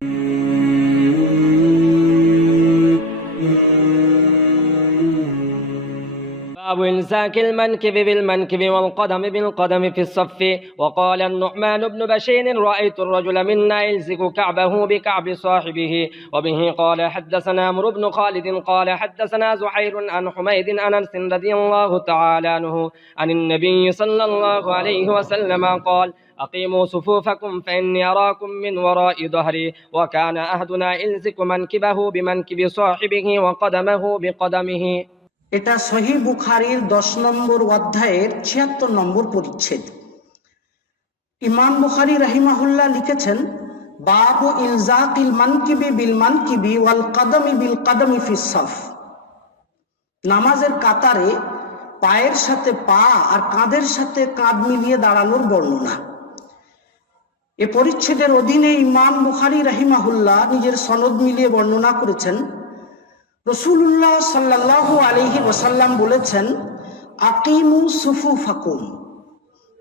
باب إلزاق المنكب بالمنكب والقدم بالقدم في الصف. وقال النعمان بن بشير رأيت الرجل منا يلزق كعبه بكعب صاحبه. وبه قال حدثنا عمرو بن خالد قال حدثنا زحير عن حميد عن أنس رضي الله تعالى عنه عن النبي صلى الله عليه وسلم قال أقيموا صفوفكم فإني أراكم من وراء ظهري وكان أحدنا يلزق منكبه بمنكب صاحبه وقدمه بقدمه. এটা সহিহ বুখারীর 10 নম্বর অধ্যায়ের 76 নম্বর পরিচ্ছেদ। ইমাম বুখারী রাহিমাহুল্লাহ লিখেছেন, বাবু ইলজাকিল মানকিবি বিল মানকিবি ওয়াল কদমি বিল কদমি ফিস সাফ। নামাজের কাতারে পায়ের সাথে পা আর কাঁধের সাথে কাঁধ মিলিয়ে দাঁড়ানোর বর্ণনা। এ পরিচ্ছেদের অধীনে ইমাম বুখারী রাহিমাহুল্লাহ নিজের সনদ মিলিয়ে বর্ণনা করেছেন, রাসূলুল্লাহ সাল্লাল্লাহু আলাইহি ওয়াসাল্লাম বলেছেন, আকিমু সুফুফাকুম,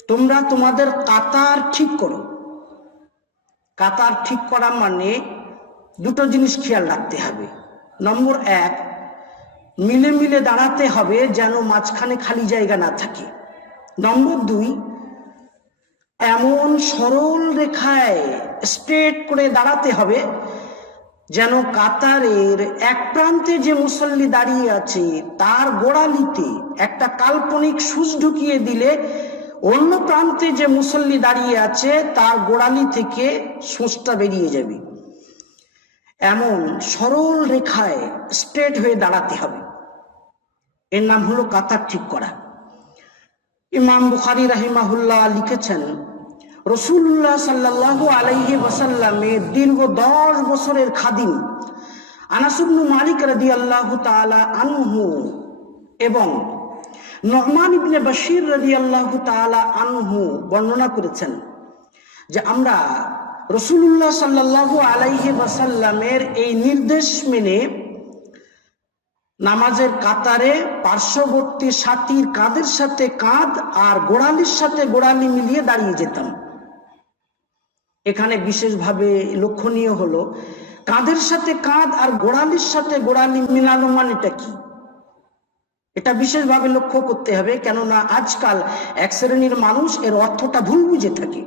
তোমরা তোমাদের কাতার ঠিক করো। কাতার ঠিক করা মানে দুটো জিনিস খেয়াল রাখতে হবে। নম্বর 1, মিলে মিলে দাঁড়াতে হবে যেন মাঝখানে খালি জায়গা না থাকে। নম্বর 2, এমন সরল রেখায় স্ট্রেট করে দাঁড়াতে হবে যেন কাতারের এক প্রান্তে যে মুসল্লি দাঁড়িয়ে আছে তার গোড়ালিতে একটা কাল্পনিক সূচ ঢুকিয়ে দিলে অন্য প্রান্তে যে মুসল্লি দাঁড়িয়ে আছে তার গোড়ালি থেকে সূচটা বেরিয়ে যাবে। এমন সরল রেখায় স্ট্রেট হয়ে দাঁড়াতে হবে। এর নাম হলো কাতার ঠিক করা। ইমাম বুখারী রাহিমাহুল্লাহ লিখেছেন, রাসূলুল্লাহ সাল্লাল্লাহু আলাইহি ওয়াসাল্লামের দীর্ঘ 10 বছরের খাদিম আনাস ইবনে মালিক রাদিয়াল্লাহু তাআলা আনহু এবং নু'মান ইবনে বাশীর রাদিয়াল্লাহু তাআলা আনহু বর্ণনা করেছেন যে আমরা রাসূলুল্লাহ সাল্লাল্লাহু আলাইহি ওয়াসাল্লামের এই নির্দেশ মেনে নামাজের কাতারে পার্শ্ববর্তী সাথীর কাঁধের সাথে কাঁধ আর গোড়ালির সাথে গোড়ালি মিলিয়ে দাঁড়িয়ে যেতাম। এখানে বিশেষভাবে লক্ষণীয় হলো কাঁধের সাথে কাঁধ আর গোড়ালির সাথে গোড়ালি মিলানো মানেটা কি, এটা বিশেষভাবে লক্ষ্য করতে হবে, কেননা আজকাল এক শ্রেণীর মানুষ এর অর্থটা ভুল বুঝে থাকে।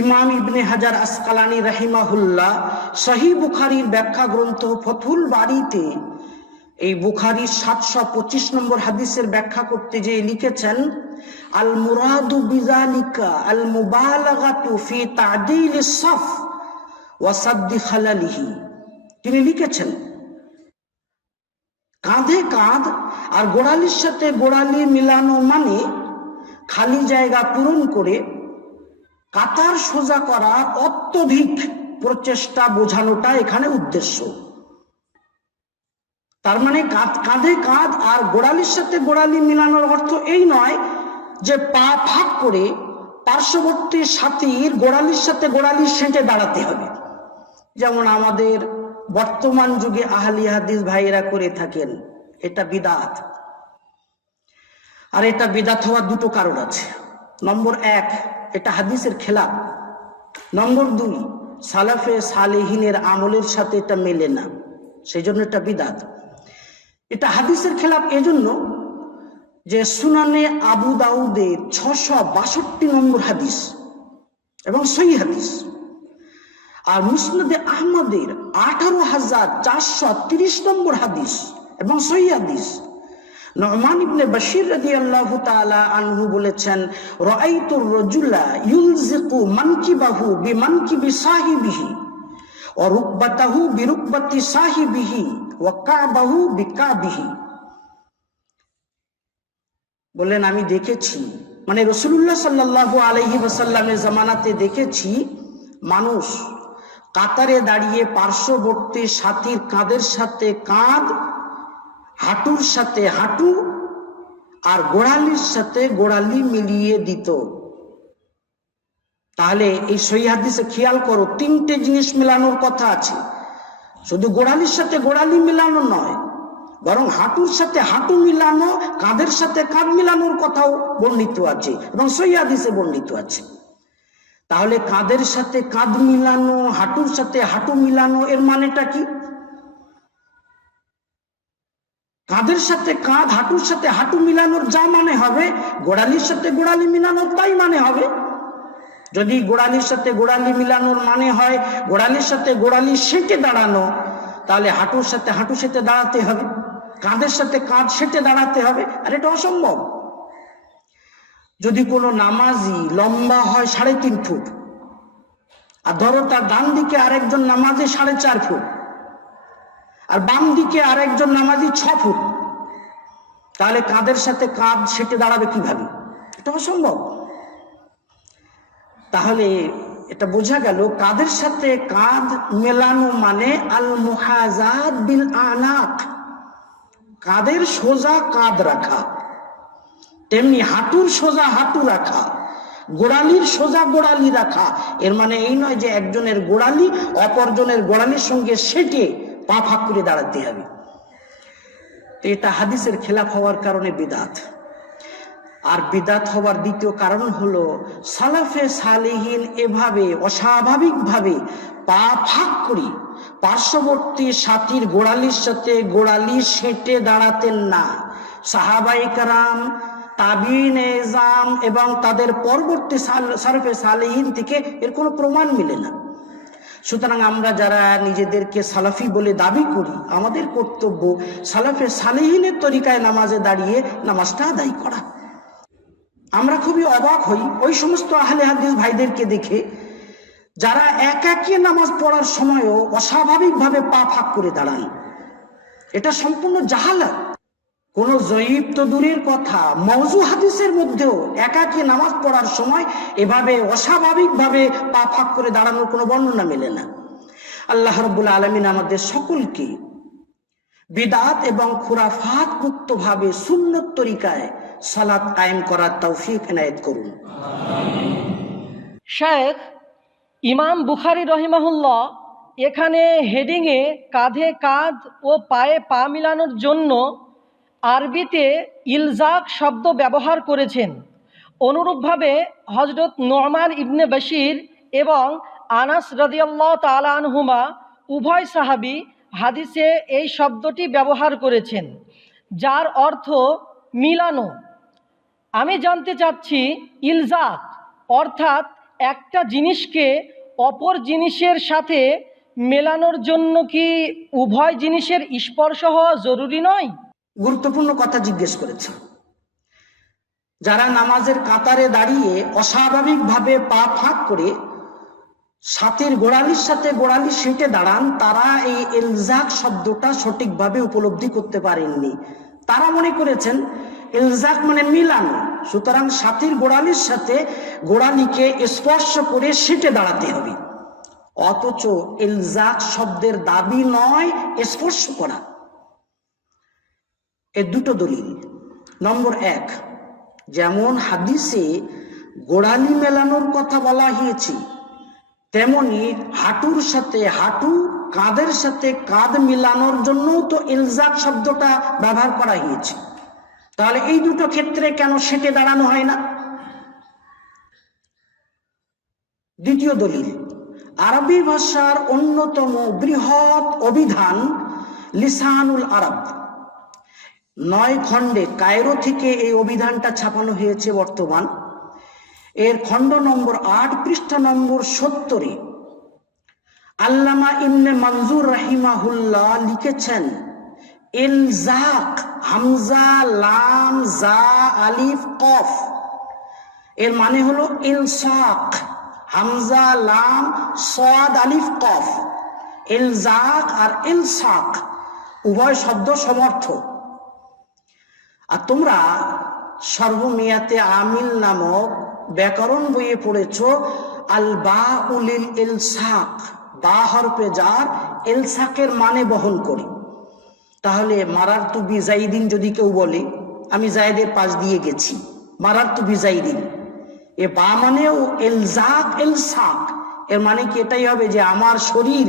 ইমাম ইবনে হাজার আসকালানী রাহিমাহুল্লাহ সহিহ বুখারীর ব্যাখ্যা গ্রন্থ ফথুল বারীতে এই বুখারীর 725 নম্বর হাদিসের ব্যাখ্যা করতে যেয়ে লিখেছেন, আল মুরাদু বিযালিকা আল মুবালাগাতু ফি তা'দিলিস সাফ ওয়া সাদ্দি খালালিহি। তিনি লিখেছেন, কাঁধে কাঁধ আর গোড়ালির সাথে গোড়ালি মিলানো মানে খালি জায়গা পূরণ করে কাতার সোজা করা অত্যধিক প্রচেষ্টা বোঝানোটা এখানে উদ্দেশ্য। তার মানে কাঁধে কাঁধ আর গোড়ালির সাথে গোড়ালি মিলানোর অর্থ এই নয় যে পা ফাঁক করে পার্শ্ববর্তী সাথীর গোড়ালির সাথে গোড়ালি সেঁটে দাঁড়াতে হবে, যেমন আমাদের বর্তমান যুগে আহলি হাদিস ভাইয়েরা করে থাকেন। এটা বিদআত। আর এটা বিদআত হওয়ার দুটো কারণ আছে। নম্বর 1, এটা হাদিসের খেলাফ। নম্বর 2, সালাফে সালেহিনের আমলের সাথে এটা মেলে না, সেই জন্য এটা বিদআত। এটা হাদিসের খেলাফ এজন্য যে সুনানে আবু দাউদের 662 নম্বর হাদিস এবং সহিহ হাদিস, আর মুসনাদে আহমদের 18,430 নম্বর হাদিস এবং সহিহ হাদিস। নু'মান ইবনে বাশীর রাদিয়াল্লাহু তাআলা আনহু বলেছেন, রাআইতুর রাজুলা ইউলজিকু মানকিবাহু বিমানকিবি সাহিবিহি ওয়া রুকবাতাহু বিরুকবাতি সাহিবিহি ওয়া কাবাহু বিকাবিহি। বলেন, আমি দেখেছি, মানে রাসূলুল্লাহ সাল্লাল্লাহু আলাইহি ওয়াসাল্লামের জামানাতে দেখেছি মানুষ কাতারে দাঁড়িয়ে পার্শ্ববর্তী সাথীর কাঁধের সাথে কাঁধ, হাঁটুর সাথে হাঁটু আর গোড়ালির সাথে গোড়ালি মিলিয়ে দিত। তাহলে এই সহিহ হাদিসে খেয়াল করো, 3টে জিনিস মেলানোর কথা আছে। শুধু গোড়ালির সাথে গোড়ালি মিলানো নয়, বরং হাঁটুর সাথে হাঁটু মিলানো, কাঁধের সাথে কাঁধ মিলানোর কথাও বর্ণিত আছে এবং সহিহ হাদিসে বর্ণিত আছে। তাহলে কাঁধের সাথে কাঁধ মিলানো, হাঁটুর সাথে হাঁটু মিলানো, এর মানেটা কি? কাঁধের সাথে কাঁধ, হাঁটুর সাথে হাঁটু মিলানোর যা মানে হবে, গোড়ালির সাথে গোড়ালি মিলানোর তাই মানে হবে। যদি গোড়ালির সাথে গোড়ালি মিলানোর মানে হয় গোড়ালির সাথে গোড়ালি সেটে দাঁড়ানো, তাহলে হাঁটুর সাথে হাঁটু সেটে দাঁড়াতে হবে, কাঁধের সাথে কাঁধ সেটে দাঁড়াতে হবে, আর এটা অসম্ভব। যদি কোনো নামাজি লম্বা হয় 3.5 ফুট, আর ধরো তার ডান দিকে আরেকজন নামাজি 4.5 ফুট, আর বাম দিকে আরেকজন নামাজি 6 ফুট, তাহলে কাঁধের সাথে কাঁধ সেটে দাঁড়াবে কিভাবে? এটা অসম্ভব। তাহলে এটা বোঝা গেল কাঁধের সাথে কাঁধ মেলানো মানে আল মুহাজাত বিল আনাক, কাঁধের সোজা কাঁধ রাখা, তেমনি হাঁটুর সোজা হাঁটু রাখা, গোড়ালির সোজা গোড়ালি রাখা। এর মানে এই নয় যে একজনের গোড়ালি অপরজনের গোড়ালির সঙ্গে সেটে পা ফাঁক করে দাঁড়াতে হবে। এটা হাদিসের খেলাফ হওয়ার কারণে বিদআত। আর বিদআত হওয়ার দ্বিতীয় কারণ হলো সালাফে সালেহিন এভাবে অস্বাভাবিকভাবে পা ফাঁক করে পার্শ্ববর্তী সাথীর গোড়ালির সাথে গোড়ালি সেটে দাঁড়াতেন না। সাহাবায়ে কেরাম, তাবিঈন এজাম এবং তাদের পরবর্তী সালাফে সালেহিন থেকে এর কোনো প্রমাণ মিলে না। সুতরাং আমরা যারা নিজেদেরকে সালাফি বলে দাবি করি, আমাদের কর্তব্য সালাফে সালেহিনের তরিকায় নামাজে দাঁড়িয়ে নামাজটা আদায় করা। আমরা খুবই অবাক হই ওই সমস্ত আহলে হাদিস ভাইদেরকে দেখে যারা একাকী নামাজ পড়ার সময়ও অস্বাভাবিকভাবে পা ফাঁক করে দাঁড়ান। এটা সম্পূর্ণ জাহালাত। কোন জয়ীব তো দূরের কথা, মওযু হাদিসের মধ্যেও একাকী নামাজ পড়ার সময় এভাবে অস্বাভাবিকভাবে পা ফাঁক করে দাঁড়ানোর কোনো বর্ণনা মেলে না। আল্লাহ রাব্বুল আলামিন আমাদের সকলকে বিদআত এবং খুরাফাত মুক্তভাবে সুন্নত তরিকায় সালাত কায়েম করার তৌফিক এনায়েত করুন। শেখ ইমাম বুখারী রহিমাহুল্লাহ এখানে হেডিংয়ে কাঁধে কাঁধ ও পায়ে পা মিলানোর জন্য আরবিতে ইলজাক শব্দ ব্যবহার করেছেন। অনুরূপভাবে হযরত নু'মান ইবনে বশীর এবং আনাস রাদিয়াল্লাহু তাআলা আনহুমা উভয় সাহাবী হাদিসে এই শব্দটি ব্যবহার করেছেন, যার অর্থ মিলানো। আমি জানতে চাচ্ছি, ইলজাক অর্থাৎ একটা জিনিসকে অপর জিনিসের সাথে মেলানোর জন্য কি উভয় জিনিসের স্পর্শ হওয়া জরুরি নয়? গুরুত্বপূর্ণ কথা জিজ্ঞেস করেছে। যারা নামাজের কাতারে দাঁড়িয়ে অস্বাভাবিকভাবে পা ফাঁক করে সাথীর গোড়ালির সাথে গোড়ালি সেটে দাঁড়ান, তারা এই ইলজাক শব্দটা সঠিকভাবে উপলব্ধি করতে পারেননি। তারা মনে করেছেন ইলজাক মানে মিলানো, সুতরাং সাথীর গোড়ালির সাথে গোড়ালিকে স্পর্শ করে সেটে দাঁড়াতে হবে। অথচ ইলজাক শব্দের দাবি নয় স্পর্শ করা। এর দুটো দলিল। নম্বর 1, যেমন হাদিসে গোড়ালি মেলানোর কথা বলা হয়েছে, তেমনি হাঁটুর সাথে হাঁটু, কাঁধের সাথে কাঁধ মিলানোর জন্য তো ইলজাক শব্দটা ব্যবহার করা হয়েছে। তাহলে এই দুটো ক্ষেত্রে কেন সেটে দাঁড়ানো হয় না? দ্বিতীয় দলিল, আরবি ভাষার অন্যতম বৃহৎ অভিধান লিসানুল আরব 9 খণ্ডে কায়রো থেকে এই অভিধানটা ছাপানো হয়েছে বর্তমান। এর খণ্ড নম্বর 8, পৃষ্ঠা নম্বর 70-এ আল্লামা ইবনে মনজুর রাহিমাহুল্লাহ লিখেছেন, ইলজাক হামজা লাম জা আলিফ কফ, এর মানে হলো ইলসাক, হামজা লাম সাদ আলিফ কফ। ইলজাক আর ইলসাক উভয় শব্দ সমর্থক। আর তোমরা সর্বমিয়াতে আমিল নামক ব্যাকরণ বইয়ে পড়েছ আল বা উলিল ইলসাক, বা হরফে জার ইলসাকের মানে বহন করি। তাহলে মারার তু বিজাইদিন যদি কেউ বলে আমি জায়েদের পাশ দিয়ে গেছি, মারার তু বিজাইদিন, এ বা মানেও ইলজাক ইলসাক। এর মানে কি এটাই হবে যে আমার শরীর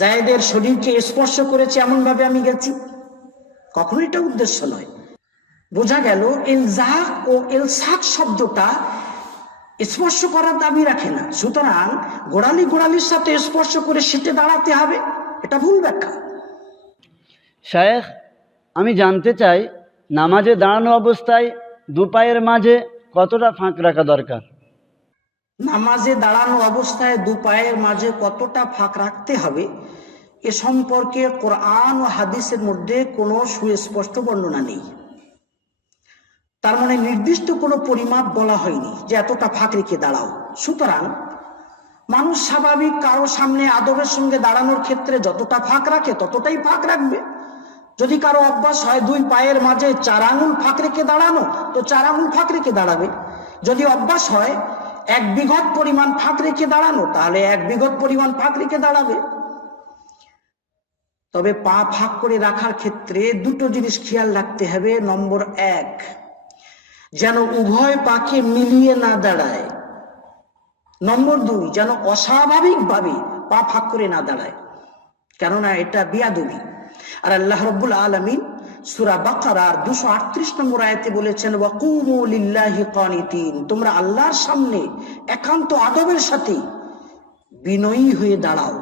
জায়েদের শরীরকে স্পর্শ করেছে এমন ভাবে আমি গেছি? কখনো এটা উদ্দেশ্য নয়। বোঝা গেল ইলজাক ও ইলসাক শব্দটা স্পর্শ করার দাবি রাখে না। সুতরাং গোড়ালির সাথে স্পর্শ করে সিটে দাঁড়াতে হবে, এটা ভুল ব্যাখ্যা। শায়েখ, আমি জানতে চাই নামাজে দাঁড়ানো অবস্থায় দু পায়ের মাঝে কতটা ফাঁক রাখা দরকার? নামাজে দাঁড়ানো অবস্থায় দু পায়ের মাঝে কতটা ফাঁক রাখতে হবে এ সম্পর্কে কোরআন ও হাদিসের মধ্যে কোনো সুস্পষ্ট বর্ণনা নেই। তার মানে নির্দিষ্ট কোনো পরিমাপ বলা হয়নি যে এতটা ফাঁক রেখে দাঁড়াও। সুতরাং মানুষ স্বাভাবিক কারো সামনে আদবের সঙ্গে দাঁড়ানোর ক্ষেত্রে যতটা ফাঁক রাখে ততটাই ফাঁক রাখবে। যদি কারো অভ্যাস হয় দুই পায়ের মাঝে 4 আঙুল ফাঁক রেখে দাঁড়ানো, তো 4 আঙুল ফাঁক রেখে দাঁড়াবে। যদি অভ্যাস হয় 1 বিঘত পরিমাণ ফাঁক রেখে দাঁড়ানো, তাহলে 1 বিঘত পরিমাণ ফাঁক রেখে দাঁড়াবে। তবে পা ফাঁক করে রাখার ক্ষেত্রে দুটো জিনিস খেয়াল রাখতে হবে। নম্বর 1, যেন উভয় পাকে মিলিয়ে না দাঁড়ায়। নম্বর 2, যেন অস্বাভাবিকভাবে পা ফাঁক করে না দাঁড়ায়, কেননা এটা বিয়াদবি। আর আল্লাহ রাব্বুল আলামিন সূরা বাকারার 238 নম্বর আয়াতে বলেছেন, ওয়াকুমু লিল্লাহি কানিতিন, তোমরা আল্লাহর সামনে একান্ত আদবের সাথে বিনয়ী হয়ে দাঁড়াও।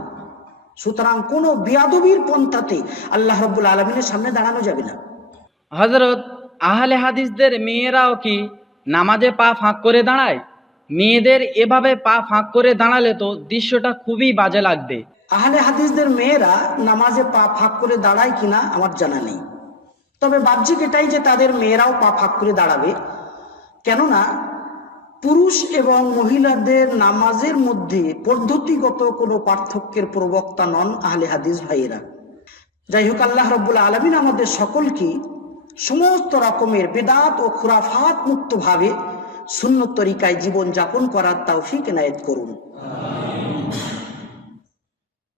সুতরাং কোন বিয়াদবির পন্থাতে আল্লাহ রাব্বুল আলামিনের সামনে দাঁড়ানো যাবে না। হযরত, আহলে হাদিসদের মেয়েরাও কি নামাজে পা ফাঁক করে দাঁড়ায়? মেয়েদের এভাবে পা ফাঁক করে দাঁড়ালে তো দৃশ্যটা খুবই বাজে লাগবে। আহলে হাদিসদের মেয়েরা নামাজে পা ফাঁক করে দাঁড়ায় কিনা আমার জানা নেই, তবে বাহ্যিক এটাই যে তাদের মেয়েরাও পা ফাঁক করে দাঁড়াবে, কেননা পুরুষ এবং মহিলাদের নামাজের মধ্যে পদ্ধতিগত কোনো পার্থক্যের প্রবক্তা নন আহলে হাদিস ভাইয়েরা। যাই হোক, আল্লাহ রাব্বুল আলামিন আমাদের সকলকে সমস্ত রকমের বিদআত ও খুরাফাত মুক্ত ভাবে সুন্নত তরিকায় জীবন যাপন করার তৌফিক এনায়েত করুন।